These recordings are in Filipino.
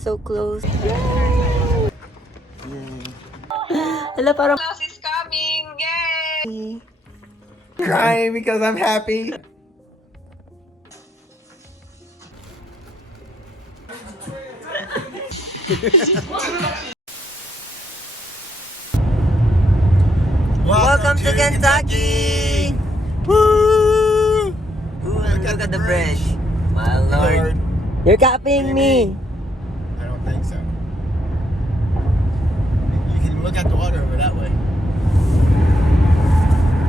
So close. Yay! Hala, parang... Class is coming! Yay! Crying because I'm happy. Welcome to Kentucky! Woo! Look at the bridge. My lord. You're copying me. I don't think so. You can look at the water over that way.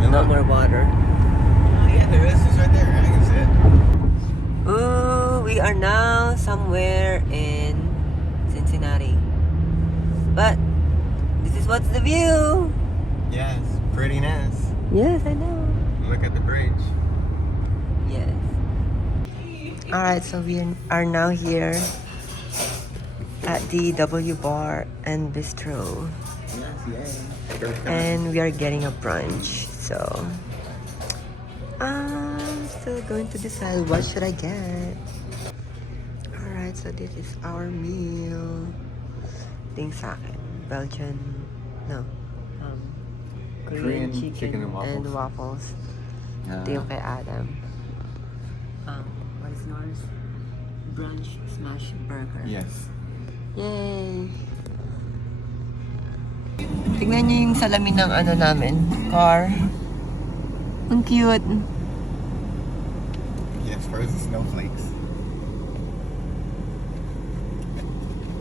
No more water. Oh yeah, there is. It's right there. I can see it. Ooh, we are now somewhere in Cincinnati. But this is what's the view. Yes, prettiness. Yes, I know. Look at the bridge. Yes. Alright, so we are now here at the W Bar and Bistro. Yes, And we are getting a brunch. So I'm still going to decide what should I get. Alright, so this is our meal. Ting sa akin. Belgian, no. Korean chicken and waffles. Ito yung kay Adam. What is yours? Brunch smash burger. Yes. Yay! Tignan niyo yung salamin ng ano namin, car. Ang cute. Yes, frozen snowflakes.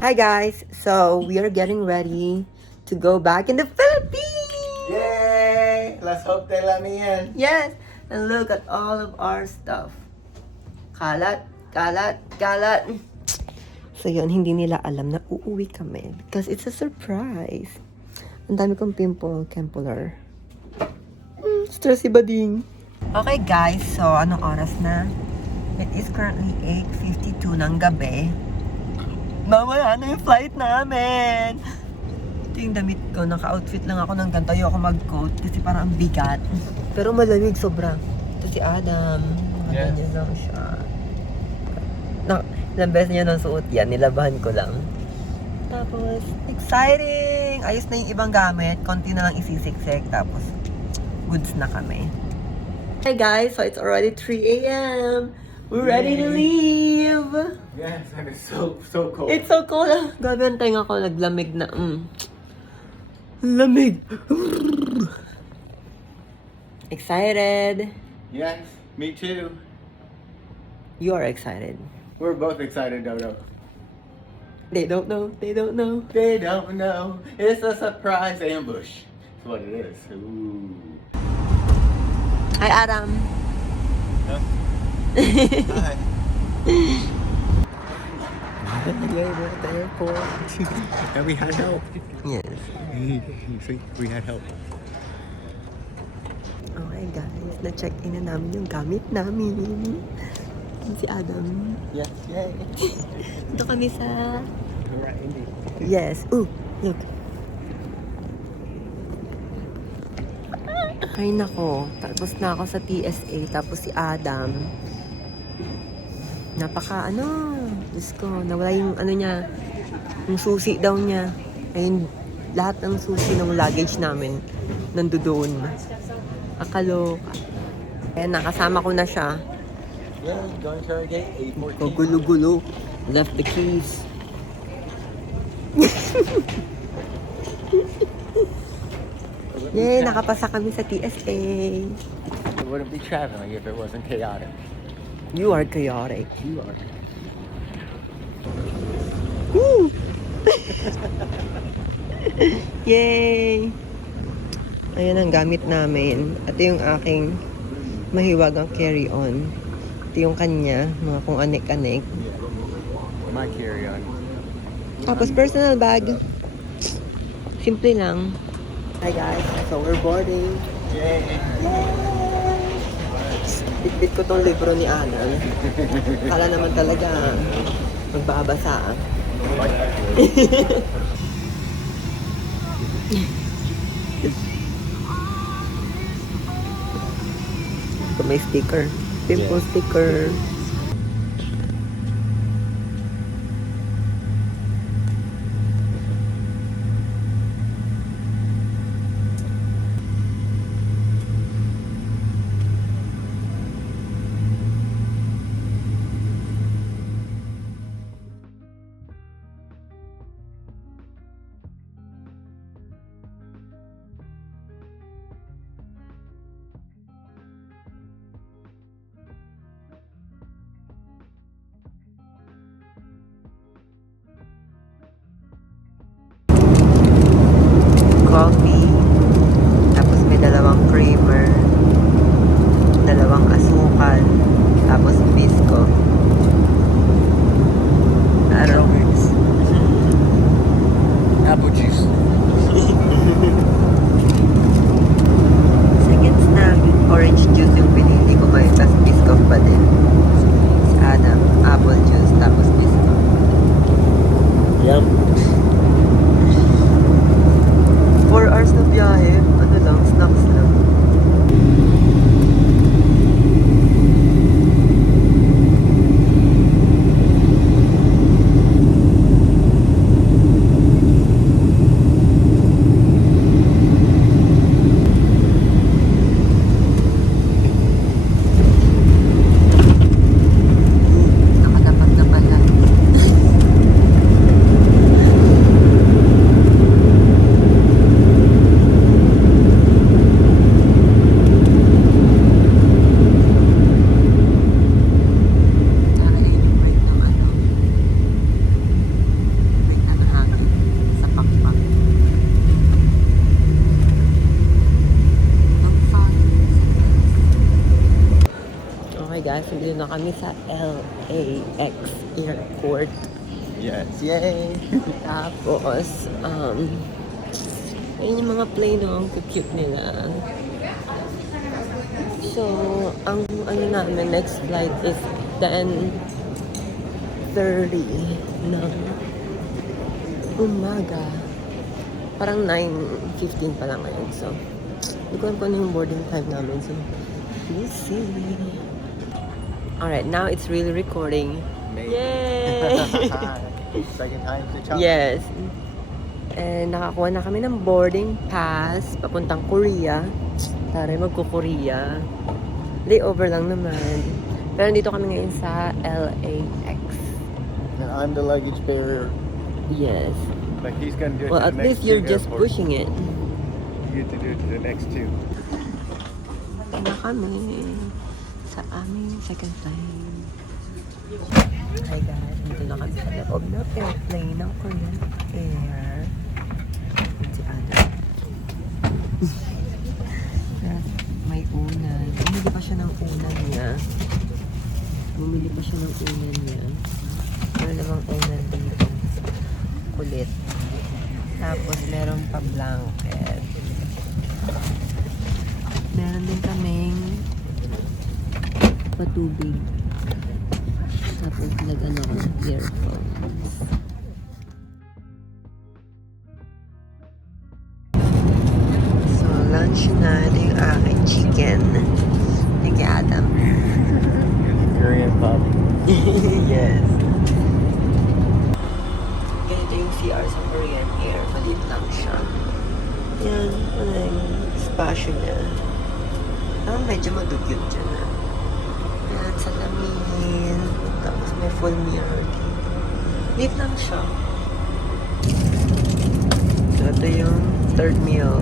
Hi guys! So, we are getting ready to go back in the Philippines! Yay! Let's hope they let me in. Yes! And look at all of our stuff. Kalat, kalat, kalat. So yun, hindi nila alam na uuwi kami because it's a surprise. Ang dami kong pimple. Stress iba ding. Okay guys, so anong oras na? It is currently 8:52 ng gabi. Mamaya na yung flight namin! Ito yung damit ko, naka-outfit lang ako ng ganito. Ayoko mag-coat kasi parang ang bigat. Pero malamig sobra. Ito si Adam. Yes. Ganyan lang siya. Ilang beses niya nang suot yan, nilabahan ko lang. Tapos, exciting! Ayos na yung ibang gamit, konti na lang isisiksik, tapos goods na kami. Hey guys, so it's already 3 a.m. We're ready to leave! Yes, and it's so cold. It's so cold! Gabi ang tenga ko, naglamig na. Lamig! Excited! Yes, me too. You are excited. We're both excited, Dodo. They don't know, they don't know. They don't know. It's a surprise ambush. That's what it is. Ooh. Hi, Adam. Huh? Hi. Yay, we're at the airport. And we had help. Yes. See, we had help. Okay guys, na-check-in na namin yung gamit namin. Si Adam. Yes, yay. Ito kami sa... We're at Indy. Yes. Ooh, look. Ay nako, tapos na ako sa TSA, tapos si Adam. Diyos ko, nawala yung ano niya, yung susi daw niya. Ayun, lahat ng susi ng luggage namin, nandoon. Akaloka. Kaya nakasama ko na siya. Yeah, going to our gate, 8:14. Gulo-gulo. Left the keys. Yay, nakapasa kami sa TSA. We wouldn't be traveling if it wasn't chaotic. You are chaotic. You are. Woo! Yay! Ayan ang gamit namin. Ito yung aking mahiwagang carry-on. Ito yung kanya, mga kung anik-anik. My carry-on. Tapos personal bag. Simple lang. Hi guys, so we're boarding. Yay! Bitbit ko tong libro ni Alan. Kala naman talaga magbabasa. May sticker. Pimple sticker. asukal. Tapos bisco. Arroz. Apple juice. Second snack, orange juice yung pinili ko ngayon. Tapos bisco pa din. Si Adam, apple juice. Tapos bisco. Yum. 4 hours na biyahe. Ano lang, snacks lang. Nakadapat na pala. Nakakain yung bait ng ano. Bait na hangin sa pakpak. Ang fine. Okay guys, nandito na kami sa LAX Airport. Yes. Yay. Tapos, ayun yung mga plane, no? Ang cute nila. So, ang ano namin, next flight is 10:30 ng umaga. Parang 9:15 pa lang ngayon. So, hindi ko alam kung ano yung boarding time namin. So, we'll see. Alright, now it's really recording. Maybe. Yay! Second time to chop. Yes. And nakakuha na kami ng boarding pass papuntang Korea. Tara, magko-Korea. Layover lang naman. Pero nandito kami ngayon sa LAX. And I'm the luggage bearer. Yes. But he's gonna do it Well, to at the least next you're two just airports. pushing it. You get to do it to the next two. Ito na kami sa aming second plane. Hi guys, dito na kami sa loob ng airplane ng Korean Air. Yun si Adam. May unan. Bumili pa siya ng unan niya. Meron namang unan dito. Kulit. Tapos meron pa blanket. Meron din kaming patubig. Tapos nag-ano ko ng earphones. So, lunch na. Ito yung aking chicken. Thank you, Adam. Korean pop. Yes. Ganito yung CR sa Korean Air. Maliit lang siya. Yan. Ano yung spasyo niya. Medyo madugyot dyan na. Yan, salamin. Tapos may full mirror dito. Liit lang siya. So, ito yung third meal.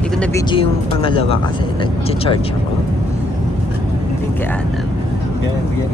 Hindi ko na-video yung pangalawa kasi nag-charge ako. Yung kay Adam. Yeah, we get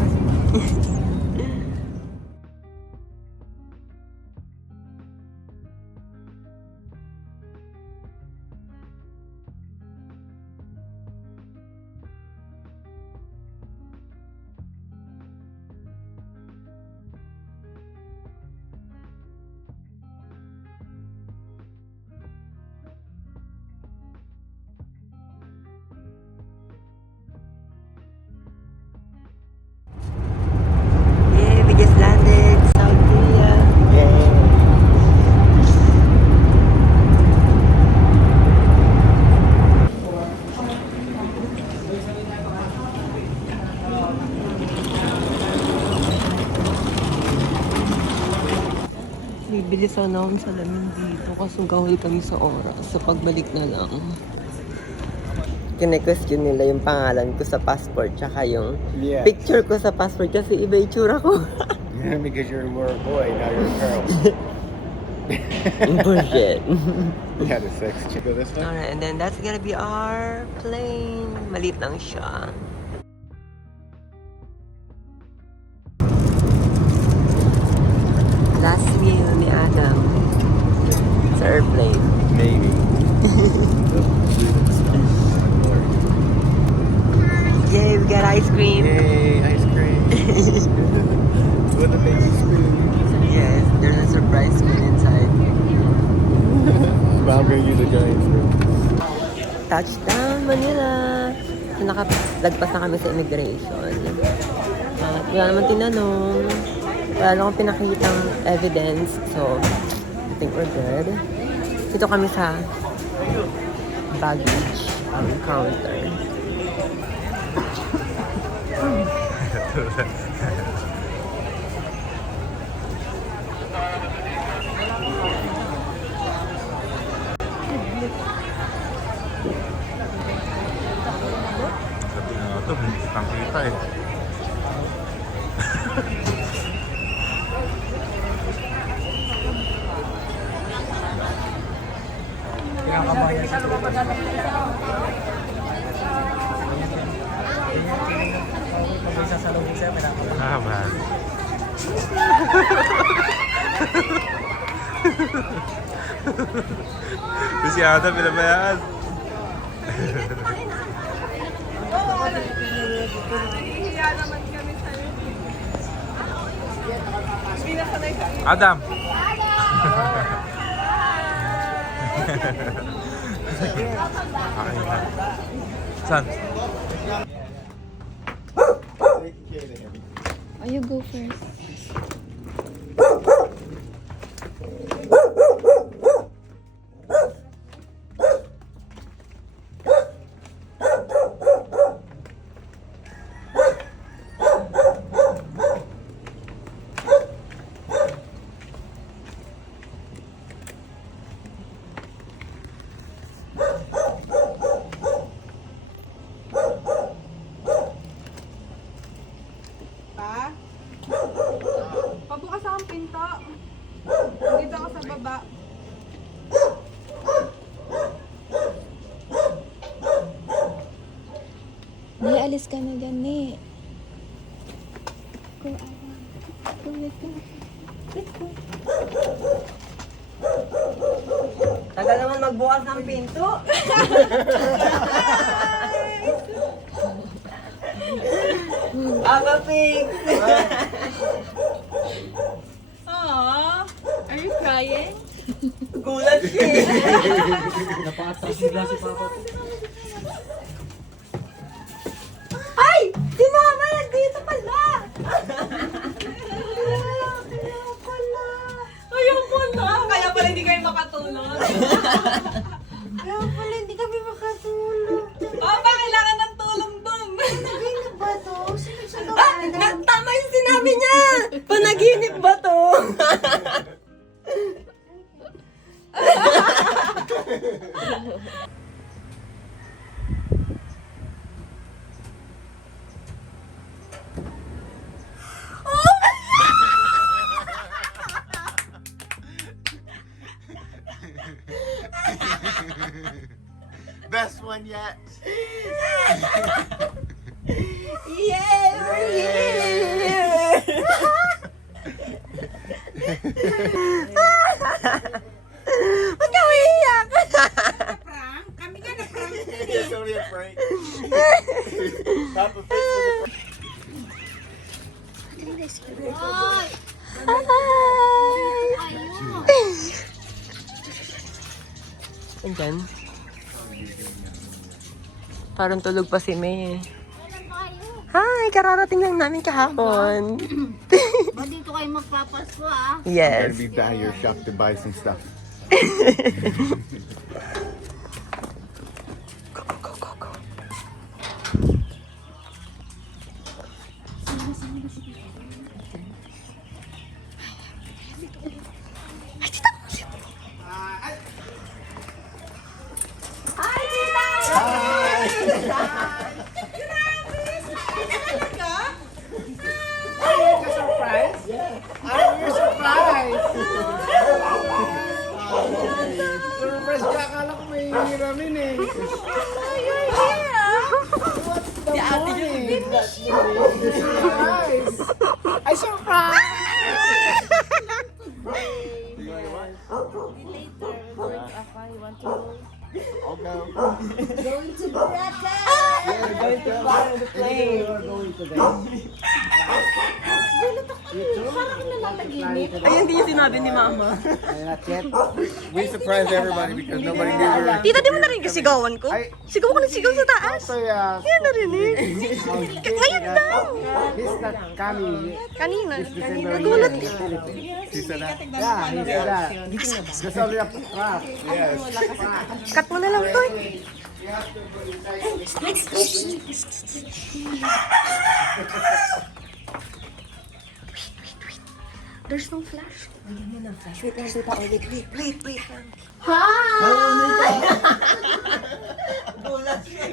Yay, we just landed South Korea. Bibili sana akong salamin dito kasi gawin kami sa oras. Sa pagbalik na lang. Kine-question nila yung pangalan ko sa passport tsaka yung Yeah. picture ko sa passport kasi iba yung tsura ko. Yeah, because you were a boy, now you're a girl. Bullshit. You had a sex chick with this one? Alright, and then that's gonna be our plane. Maliit lang siya. Last meal ni Adam sa airplane. Maybe. Yay, guys, get ice cream. Yay, ice cream. With a baby spoon. Yes, there's a surprise spoon inside. But I'm gonna use a giant spoon. Touchdown, Manila! So, nakalagpas na kami sa immigration. At wala naman tinanong. Wala na akong pinakitang evidence. So, I think we're good. Dito kami sa baggage counter. Ito, binisitang kita eh. Ah, man. Ito si Adam, pinabayaan. Adam! Saan? Oh, you go first. Pabukas akong pinto. Dito ako sa baba. Ni, alis ka na dyan, Ni. Go, Alan. Go, let's go. Let's go. Tagal naman magbukas ng pinto. Papa Pig! Aww. Are you crying? Gulat siya eh. Napatras bigla si Papa. Ay! Si Mama nandito pala! Ayun po na. Kaya pala hindi kayo makatulog. Kaya pala, hindi kami makatulog. Papa, kailangan ng tulong dun. Ano ba to? Sino Tama yung sinabi niya! Panaginip ba to? Best one yet. Yes! We're here! Ba't ka umiiyak? It's only a prank. Papa Pig was a prank. Andyan. Parang tulog pa si May eh. Hi! Kararating lang namin kahapon. Ba't dito kayo magpapasko, ah? I'm Yes. gonna be by your shop to buy some stuff. Go, go, go, go, go. Ay, tita ko siya. Hi, tita! Surprise ka, akala ko may hiramin eh. Si ate yung bigla. Surprise! Ay, surprise! I'll go. Going to Boracay! Yeah, Going to fly on the plane. We're going today. Ay, hindi yung sinabi ni Mama. Not yet. We surprised everybody because nobody knew we were. Tita, di mo narinig yung sigawan ko? Sigaw ko ng sigaw sa taas. So, Yan narinig. Ngayon lang. he's not coming. Kanina. December Nagulat here in ka. the Philippines. She said that. Yeah, he said that. That's only a trap. Yes. Cut mo na lang to. There's no flash. Bigyan mo ng flash. Wait lang, tita ulit. Wait lang. Gulat siya.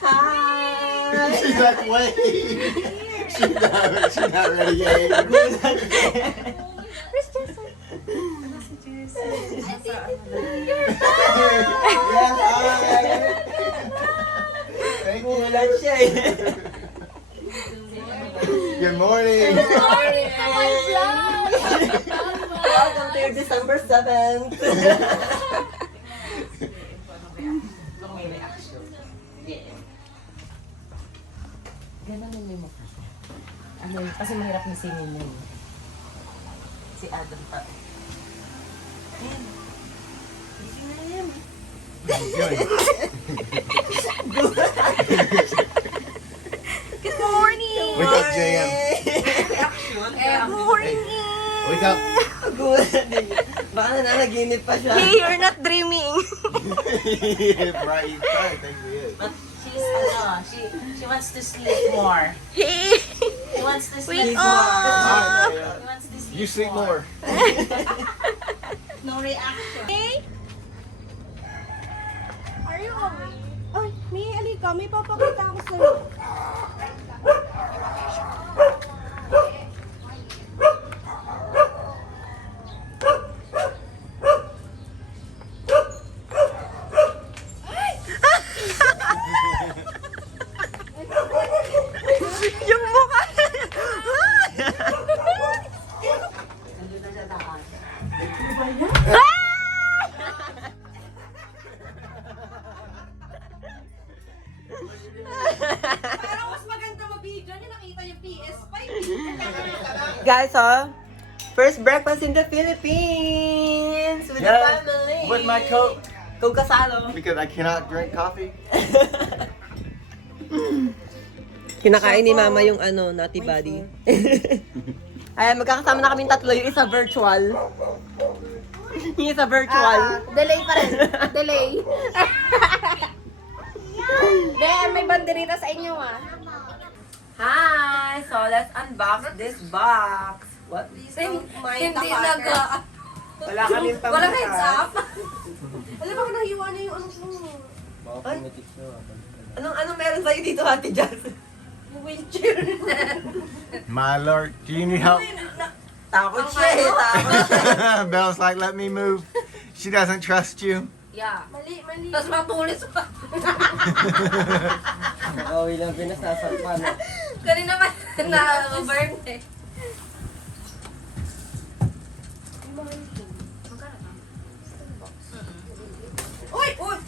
Hi! She's like, wait. She's not ready yet. Where's Jason? Thank you. Gulat siya eh. Good morning. Welcome to your December 7th. Gano'n yung mukha. Ano yun? Kasi mahirap na singin yun. Si Adam pa. Good morning! Wake up, JM. Good morning! Wake up. Gulat din. Baka nanaginip pa siya. Hey, you're not dreaming. Right, he's fine. Thank you. But she's, she wants to sleep more. Hey! She wants to sleep Wake more. up! She wants to sleep You sleep more. No reaction. Are you okay? Ay, may alika. May papakita ako sa'yo. Yung mukha! Parang mas maganda mag-video niya. Nakita yung PS5. Guys, first breakfast in the Philippines with the family. With my coat. Kung kasalo. Because I cannot drink coffee. Kinakain ni Mama yung nutty buddy. Ayan, magkakasama na kaming tatlo. Yung isa virtual. Yung isa virtual. Delay pa rin. Delay. May banderita sa inyo Hi! So, let's unbox this box. What? Hindi naga. Wala kaming pambukas. Walang heads up. Alam mo, nahiwa na yung ano ko. Anong meron sa'yo dito, Ate Jazz? Wheelchair. My lord, do you need help? Takot siya eh. Takot siya. Belle's like, let me move. She doesn't trust you. Yeah. Mali. Tapos matulis pa. Nakawin lang pinasasalpan. Kanina pa na-burn eh.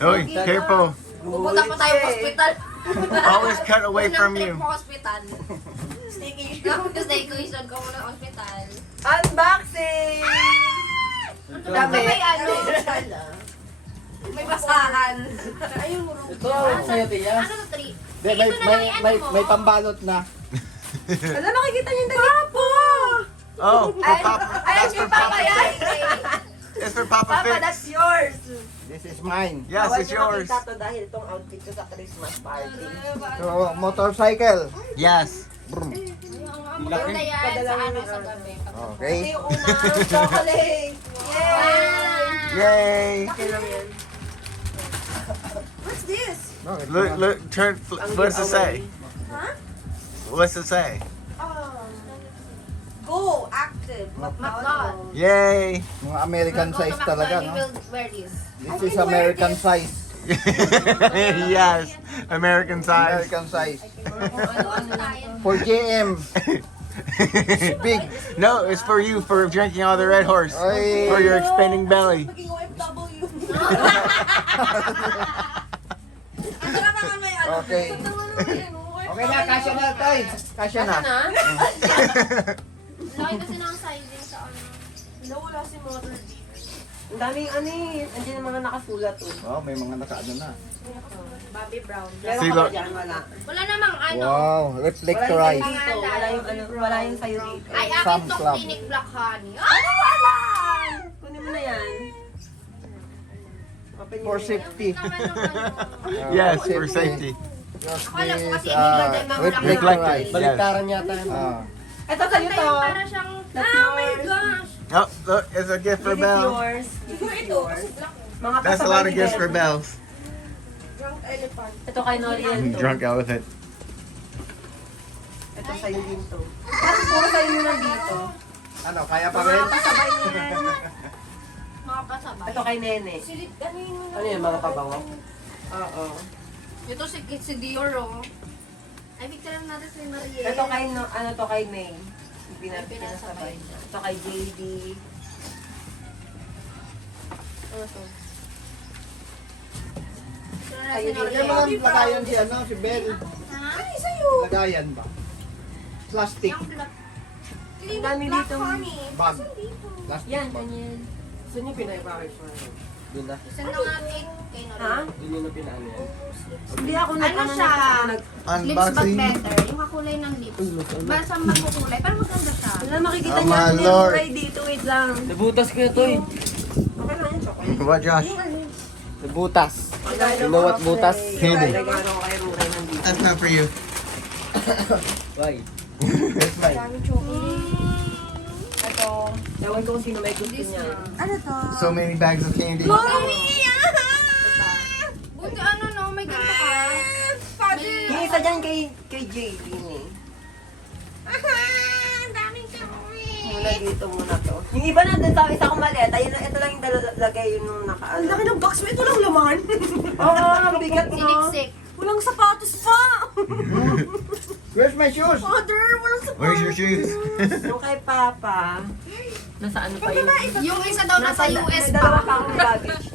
Oy, careful. Pupunta pa tayo sa hospital. Always cut away from Unang trip you. mo hospital. Staycation ko muna hospital. Unboxing! Dami. May ano? May basahan. Ayun mo. Ito, sa'yo, Tia. Ano to, 3? May pambalot na. Alam, makikita niyo yung dagit po. Oh, for Papa. That's for Papa yan. It's for Papa Papa, Fitz. that's yours. This is mine. Yes, Bawal it's niyo yours. makita to dahil itong outfit ko sa Christmas party. So, motorcycle. Yes. Maganda yan sa ano sa gabi. Okay. Ito yung unang chocolate. Yay! Yay. Okay lang yan. What's this? No, it's Look, not. look, turn. What's it say? What's it say? Go, active. McDonald's. Yay. Mga American Go to size talaga, McDonald's, no? you will wear this. This is American size. Yes, American size. American size. Ano tayo? For JM. Big. No, it's for you for drinking all the Red Horse Ay. for your expanding belly. Maging OFW. Ang naman may ano. Okay. Okay na, kasya na, tay. Kasya na. Laki kasi ng sizing sa ano. Nawala si Mother D. Ang daming ano eh. Andiyan yung mga nakasulat oh. Oh, may mga nakaano na. Bobby Brown. Meron Silo. ka ba dyan? Wala. Wala namang ano. Wow, Wala reflectorize. yung dito. Wala yung ano. Wala yung sa'yo dito. Ay, Sam akin tong Club. Clinic Black Honey. Ano wala? Kunin mo na yan. Open For mo na yan. safety. Naman yung ano. Yes, for safety. Yours Ako alam ko is, kasi hindi ba tayo mga Reflectorize. Yes. Baliktaran yata. Ito sa'yo Basta to. yung para siyang, That's oh my yours. gosh. Oh, look, it's a gift for This is Belle. yours. This is yours. Mga That's a kasabay lot of ni gifts for Belle. Bells. Drunk elephant. Ito kay Noriel to. Drunk elephant. Ito sa'yo din to. Kasi puro sa'yo yun nandito. Ano, kaya pa Mga rin? kasabay ni Nene. Mga pasabay. Ito kay Nene. Silit, ano yung... Ano yan, mga pabango? Oo. Ito si Dior, oh. Ay, picture natin si Mariel. Ito kay, ano to kay May. Pinasabay Pinasabay niya. Ito kay JD. Ano to? Ito na Ay, si hindi. Yung Mariel. mga lagayan si ano, si Bell. Ha? Ay, sa'yo. Lagayan ba? Plastic. Yung black. Ang dami dito. Bag. Plastic Yan, bag. ganyan. Saan yung pinag-package mo? Doon na. Isang na nga kay Ha? Noriel. Doon yung pinaan yan. Hindi ako nag Ano siya? nag Lips but better. Yung kakulay ng lips. Basta magkukulay. Pero maganda siya. wala makikita Oh, niya. my May Lord. buray dito. Wait lang. Nabutas ko na to eh. Okay lang yung chocolate. What, Josh? Nabutas. You know what butas? Candy. Regalo ko kay Ruray nandito. That's not for you. Why? It's mine. Ito. Ewan ko kung sino may gusto niya. Ano to? So many bags of candy. Buti ano no, may ganito ka. Father! Yung isa dyan kay JD ni. Ang daming chocolate. Muna dito muna to. Yung iba na dun sa isa kong maleta, yun, ito lang yung lagay yun nung nakaano. Ang laki ng box mo. Ito lang laman. Oo, ang bigat no. Siniksik. Walang sapatos pa. Where's my shoes? Father, walang sapatos. Where's your shoes? Yung kay Papa, nasa ano pa yun? Yung isa daw nasa US may dalawa pa pa. akong baggage.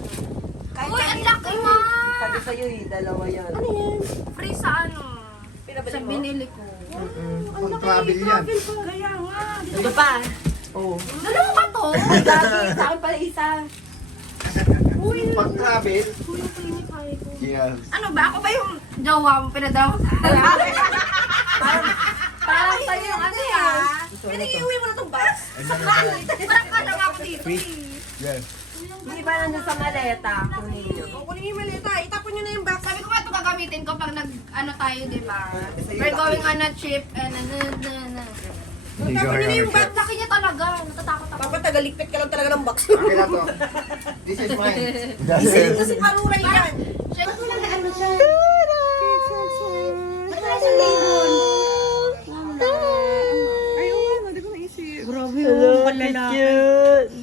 Kahit Uy, ang laki mo. sabi sa'yo eh, dalawa yan. Free sa ano? Sa mo? binili ko. Pag-travel yan. Kaya nga. Ito pa. Oo. Dalawa ka to. Ay, gagi, sa akin pala isa. Pag-travel, Yes. Ano ba? Ako ba yung jowa mo pinadaw? Parang sa'yo yung ano yan. Pwede iuwi mo na itong box. Parang ka lang ako dito. Yes. Yung iba nandun sa maleta. Kunin nyo. Kunin yung maleta. Itapon nyo na yung box. Sabi ko nga ito gagamitin ko pag nag-ano tayo, di ba? We're going on a trip and You Tapos going yun on yung a bag. trip? Laki niya talaga. Natatakot ako. Dapat tagalikpit ka lang talaga ng box. akin na to. This is mine. That's it. Kasi paruray yan. Ba't wala na ano siya? Ba't wala siyang label? Ayun, hindi ko naisip. Grabe Hello, cute.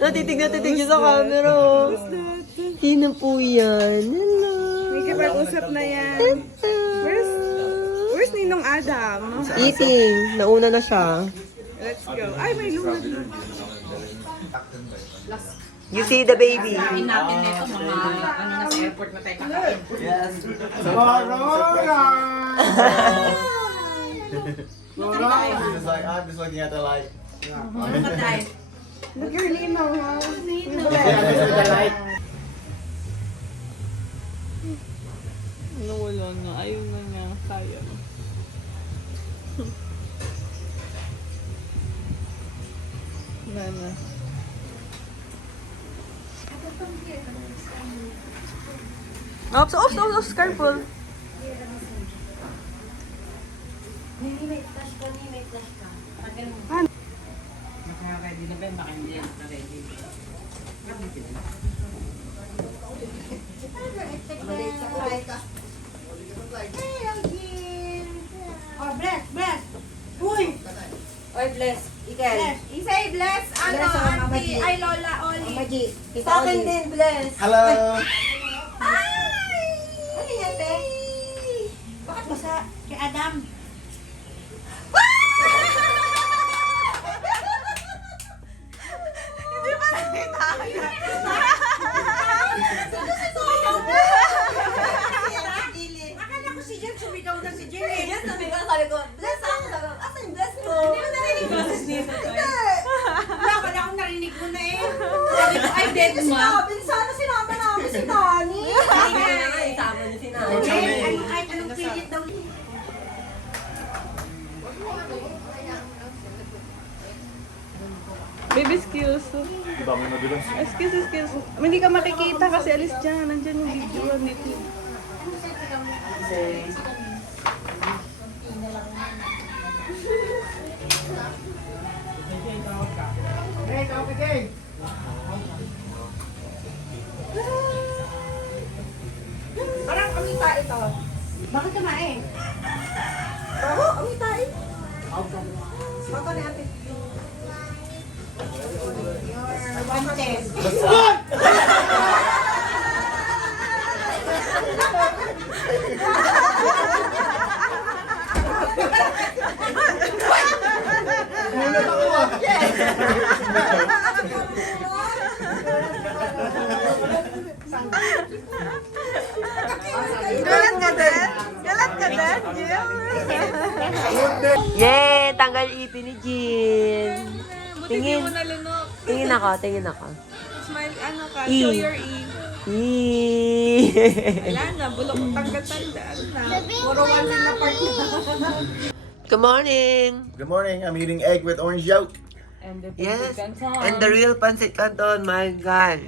Natitig sa camera. Sino po yan? Hello. May kapag-usap na yan. Where's Ninong Adam? Eating. Nauna na siya. Let's go. Ay, may lumad na. You see the baby. Kain natin nito mga ano na sa airport na tayo kakain. Yes. He's like, I'm just looking at the light. Look your Ninong, ha? Nawala na. Ayaw na niya. Kaya. Wala na. Oops, careful. Naka-ready na ba? Baka hindi yan naka-ready. Oh, bless. Uy! Oy, bless. Ikel. Isay bless, ano, Bless ang Mama auntie, G. ay Lola Oli. Sa akin din, bless. Hello. Ay! Ano yan, te? Bakit ba sa kay Adam? Hindi pa nakita. Sinabi, sana sinama namin si Nani. Isama niyo si Kahit anong pilit daw. Baby, excuse. Excuse. Hindi ka makikita kasi alis dyan. Nandyan yung video nito. Parang amita ito. Bakit kumain? Oo, amita eh. Baka na ate. Your contest. Galat ka din? Galat ka din, Jill? Yay! Tanggal ipin ni Jill. Tingin. Tingin ako, tingin ako. Smile, ano ka? E. Show your E. Wala na, bulok tanggal-tanggal na. Puro one na part na. Good morning! Good morning. I'm eating egg with orange yolk. And the Yes, and the real pancit canton, my God.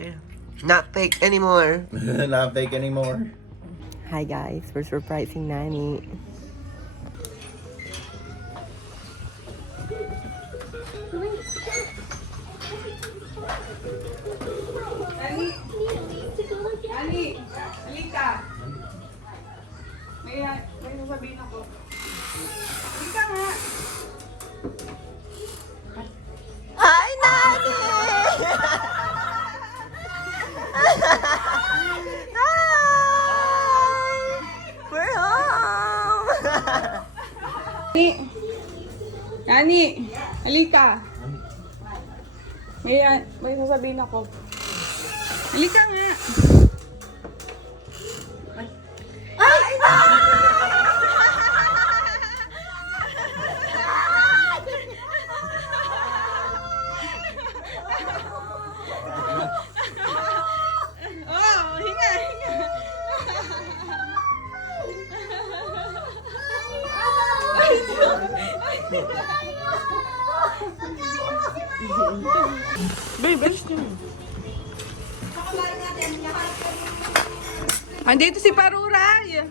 Not fake anymore. Not fake anymore. Hi guys, we're surprising Nani. Ani, halika. May sasabihin ako. Halika nga. Hi Nani! Hi! We're home! Ani, halika. May sasabihin ako. Halika nga. Oh, hinga. Andito si Paruray.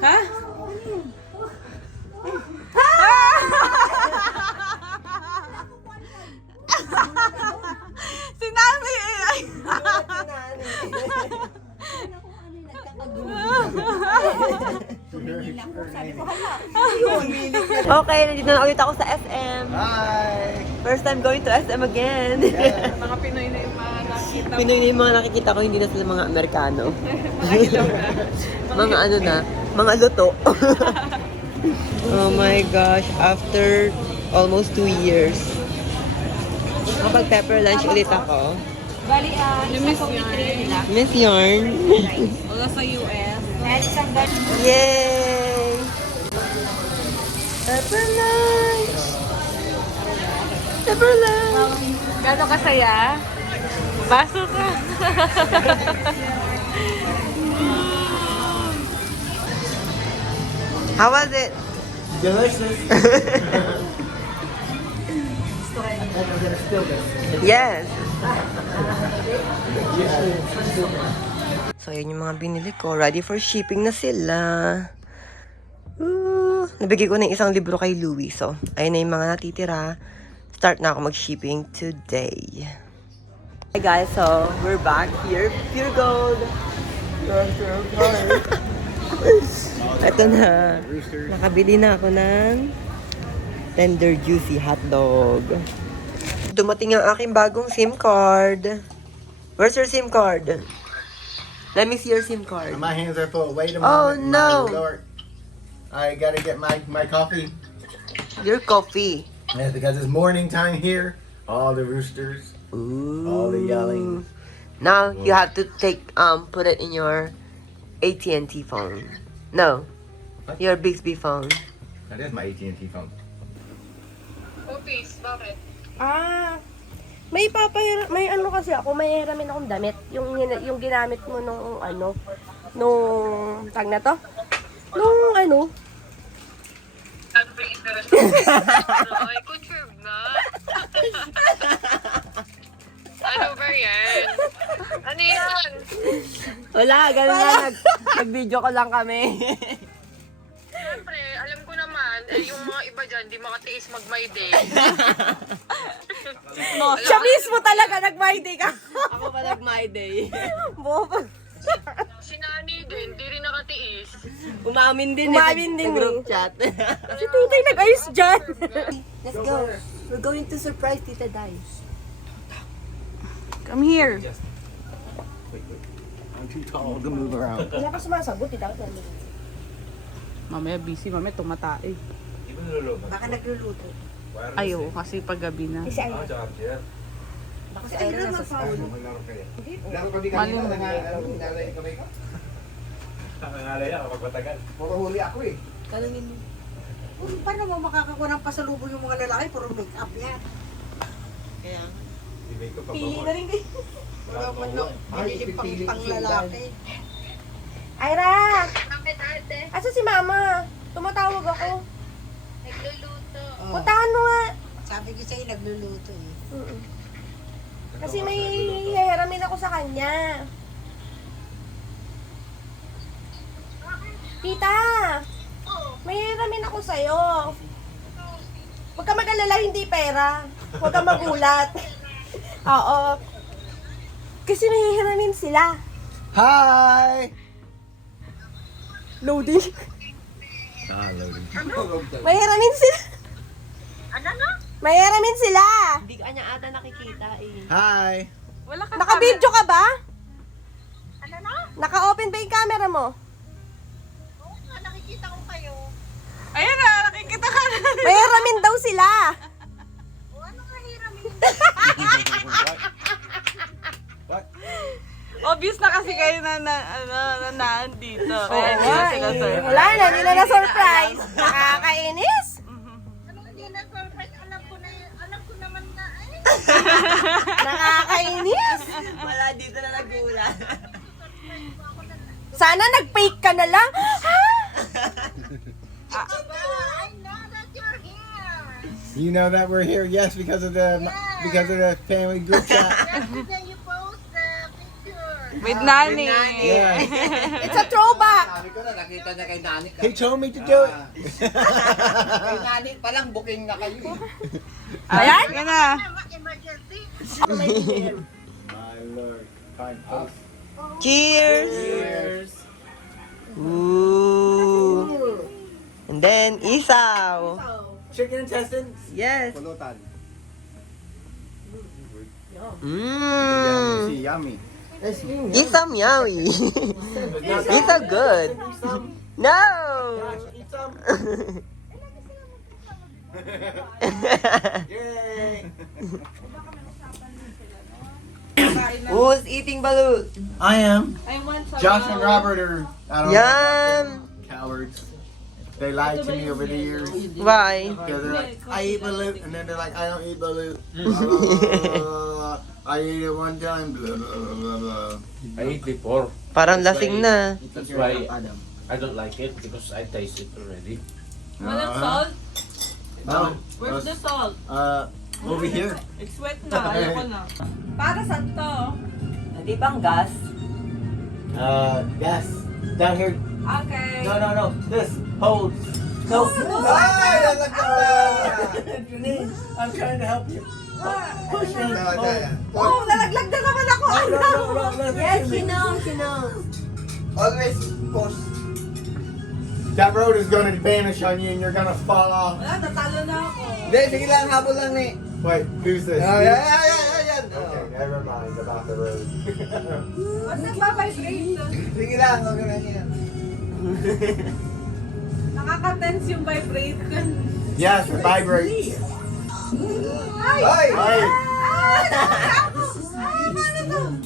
Ha? Si Nami eh. Okay, nandito na ulit ako sa SM. Hi. First time going to SM again. Mga Pinoy na yung mga nakita. Pinoy na yung mga nakikita ko, hindi na sila mga Amerikano. Mga ilaw na. Mga ano na, mga luto. Oh my gosh, after almost 2 years. Kapag-pepper lunch ulit ako. Bali, Miss yarn. Miss Yarn. Wala sa US. Yay! Pepper lunch! Pepper lunch! Gano'n kasaya? Baso ka. How was it? delicious. Yes. So, yun yung mga binili ko. Ready for shipping na sila. Nabigay ko ng isang libro kay Louie. So, ayun na yung mga natitira. Start na ako mag-shipping today. Hi guys, so we're back here. Pure Gold. Pure Gold. Ito na. Nakabili na ako ng tender juicy hotdog. Dumating ang aking bagong SIM card. Where's your SIM card? Let me see your SIM card. My hands are full. Wait a Oh, moment. no. My Lord. I gotta get my coffee. Your coffee. Yeah, because it's morning time here. All the roosters. Ooh. All the yelling. Now you have to put it in your AT&T phone. No, What? your Bixby phone. That is my AT&T phone. May ano kasi ako, may hiramin akong damit. Yung ginamit mo nung tag na to? Nung ano? Ay, confirm na. Ano ba yan? Ano yan? Wala, ganun lang. Nag-video ko lang kami. Siyempre, alam ko naman, yung mga iba dyan, di makatiis mag-my day. Siya mismo talaga nag-my day ka. Ako pa nag-my day. Bobo. Si Nani din, di rin nakatiis. Umamin din. Umamin din group chat. Si Tutay nag-ayos dyan. Let's go. We're going to surprise Tita Dai. Come here. I'm too tall to move around. Wala pa sumasagot, itaw. Mamaya busy, mamaya tumatae. Baka nagluluto. Ayo, kasi pag gabi na. Kasi ano? Baka si Ira nasa school. Laro kami kanina, nangalay kamay ka. Nangangalay ako pag matagal. Puro huli ako eh. Kalangin mo. Paano mo makakakuha ng pasalubong yung mga lalaki? Puro make-up yan. Kaya, Pili na rin kayo. Wala pa pinili Pang lalaki. Ira! Asa si Mama? Tumatawag ako. Nagluluto. Puntahan mo nga. Sabi ko sa'yo, nagluluto eh. Kasi may hihiramin ako sa kanya. Tita! May hihiramin ako sa'yo. Huwag ka mag-alala, hindi pera. Huwag ka magulat. Oo. Kasi may hihiramin sila. Hi! Loading. Loading. May hihiramin sila. May hihiramin sila. hindi ka niya ata nakikita eh. Hi! Naka-video ka ba? Naka-open ba yung camera mo? Ayan na, nakikita ka na. May hiramin daw sila. Obvious na kasi kayo na naan dito. Kaya hindi na sila sir. Wala na, hindi na na-surprise. Nakakainis. Nakakainis. Wala dito na nagulat. Sana nag-fake ka na lang. You know that we're here? Yes, because of the family group chat. With Nani. Yeah. It's a throwback. Sabi ko na, nakita niya kay Nani ka. He told me to do it. Kay Nani pa lang, booking na kayo. Ayan? Ayan na. My Lord. Fine post. Cheers! Cheers. Ooh. And then, isaw. Chicken intestines. Yes. Pulutan. Mmm. Yummy. Isaw yummy. Isaw good. No! Eat some. Yay! Who's eating balut? I am. Josh and Robert are, I don't know, Yum! cowards. They lied to me over the years. Why? Because they're like, I eat balut, and then they're like, I don't eat balut. I ate it one time. Blah, blah, blah, blah, blah. I ate before. Parang lasing na. That's why I don't like it because I taste it already. Walang salt? Oh, Where's the salt? over here. It's wet na. Ayoko na. Para saan to? Di ba ang gas? Gas. Down here. Okay. No. This. Hold. No. I'm trying to help you. Push me. Oh, nalaglag na naman ako. Yes, she knows. Always push. That road is gonna vanish on you and you're gonna fall off. Wala, tatalo na ako. Hindi, sige lang, habol lang ni. Wait, who's this? Yan. Okay, never mind about the road. Ba't nagpa-vibrate? Sige lang, okay lang yan. Nakaka-tense yung vibration. Yes, it vibrates. Ay!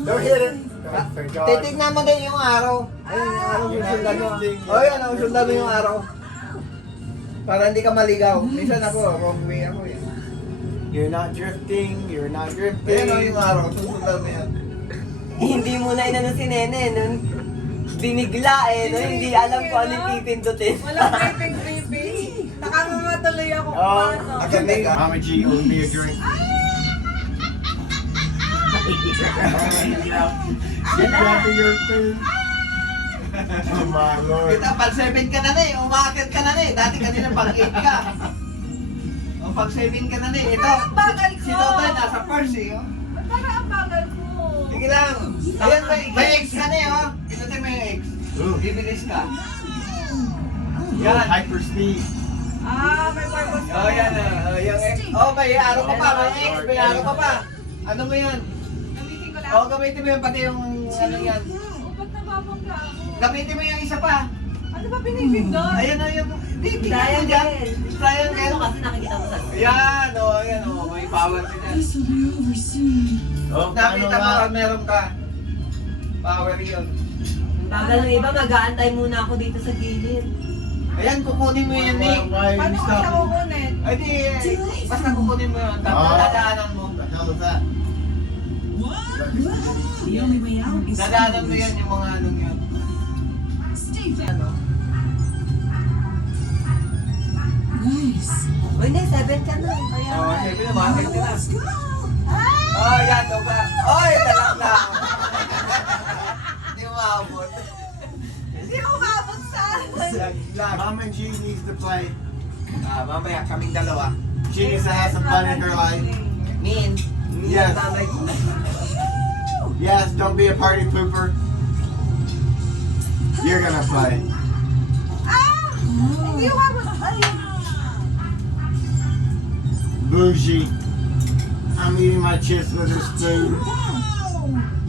Don't hit it. Thank God. Titignan mo din yung araw. Ayun, yung araw yung sundan mo. O yan, ang sundan mo yung araw. Para hindi ka maligaw. Minsan ako, wrong way ako eh. You're not drifting. Ayan o yung araw, susundan mo yan. Hindi mo na inano si Nene nun. Binigla no? Hindi alam kung anong pipindutin. Walang briefing. Nakakangatuloy ako kung paano. Mama G, owe me a drink. Get dropping your face. Oh my Lord. Kita, pag 7 ka na na eh, umakit ka na na eh. Dati kanina pag 8 ka. O pag 7 ka na na eh. Ito, si Totoy nasa first eh. Oh. Ba't para ang bagal ko? Sige lang. Ayan, may X ka na eh. Oh. Ito may X. Bibilis ka. Yan. Hyper speed. May purpose Oh, yan. Yung X. Oh, may araw ka pa. May X. May araw ka pa. Ano mo yan? Gamitin ko lang. Oo, gamitin mo yan. Pati yung ano yan. Ba't nababangga ako? Gamitin mo yung isa pa. Ano ba pinipindot? Ayan o yung... Triangle dyan. Triangle. Kasi nakikita mo sa... Ayan o, ayan o. May power ka dyan. Oh, Nakita mo ka, meron ka. Power yun. Bagal ng iba, mag-aantay muna ako dito sa gilid. Ayan, kukunin mo yan eh. Why Paano ko siya kukunin? Ay di, basta kukunin mo yun. Tapos dadaanan mo. The hell is that? Dadaanan mo yan yung mga anong yun. Uy, na, 7 ka na. Oo, siyempre naman, siyempre na. Oh, yan, doga. Oy, talak na. Hindi mo maabot. Hindi ako maabot sa Mama G needs to play. Mamaya, kaming dalawa. She needs to have some fun in her life. Min. Yes. Yes, don't be a party pooper. You're gonna play. Hindi ko abot. Bougie. I'm eating my chips with a spoon.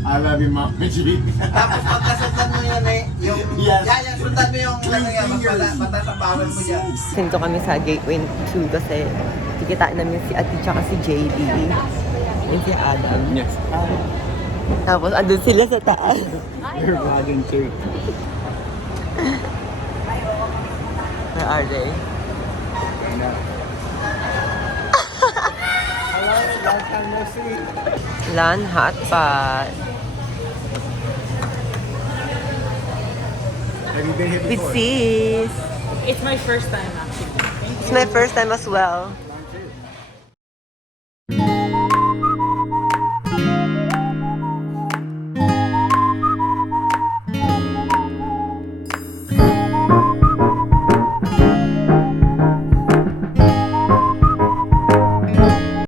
I love you, Mama G. Tapos pagkasundan mo yun eh, yung... Yes. Yan, yung sundan mo yung ano yan, mataas ang power mo dyan. Sinto kami sa Gateway 2 kasi kikitain namin si Ati tsaka si JD. Yung si Adam. Yes. Tapos andun sila sa taas. You're vlogging too. Where are they? Hello, long time no see. Lan Hot Pot. Have you been here With before? sis. It's my first time actually. It's my first time as well.